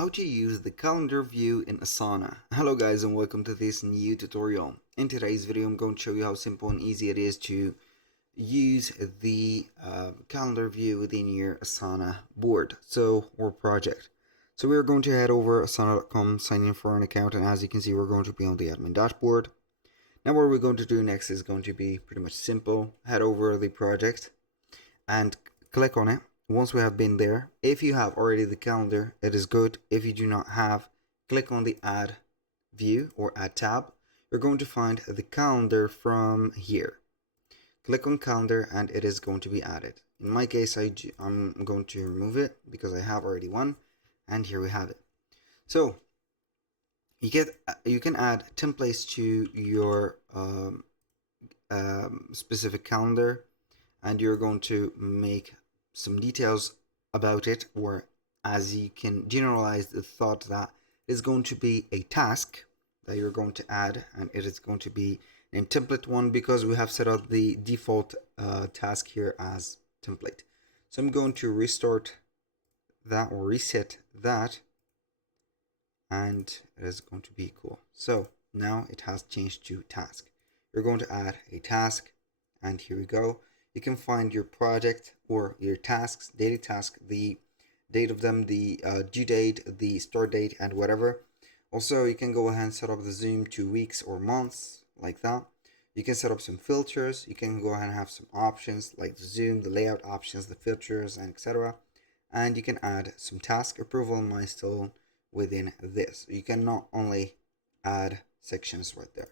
how to use the calendar view in Asana. Hello guys and welcome to this new tutorial. In today's video I'm going to show you how simple and easy it is to use the calendar view within your Asana board or project. So we're going to head over asana.com, sign in for an account, and as you can see we're going to be on the admin dashboard. Now what we're going to do next is going to be pretty much simple. Head over the project and click on it. Once we have been there, if you have already the calendar, it is good. If you do not have, click on the add view or add tab. You're going to find the calendar from here. Click on calendar and it is going to be added. In my case, I'm going to remove it because I have already one, and here we have it. So you can add templates to your specific calendar, and you're going to make some details about it, or as you can generalize the thought that it is going to be a task that you're going to add, and it is going to be named template one because we have set up the default task here as template. So I'm going to restart that or reset that, and it is going to be cool. So now it has changed to task. You're going to add a task, and here we go. You can find your project or your tasks, daily task, the date of them, the due date, the start date, and whatever. Also, you can go ahead and set up the zoom to weeks or months, like that. You can set up some filters. You can go ahead and have some options like the zoom, the layout options, the filters, and etc. And you can add some task approval milestone within this. You can not only add sections right there.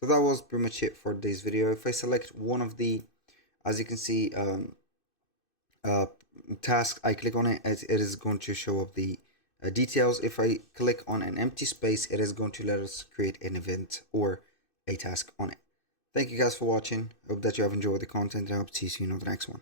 So that was pretty much it for today's video. If I select one of the, as you can see, task, I click on it, it is going to show up the details. If I click on an empty space, it is going to let us create an event or a task on it. Thank you guys for watching. I hope that you have enjoyed the content, and I hope to see you in the next one.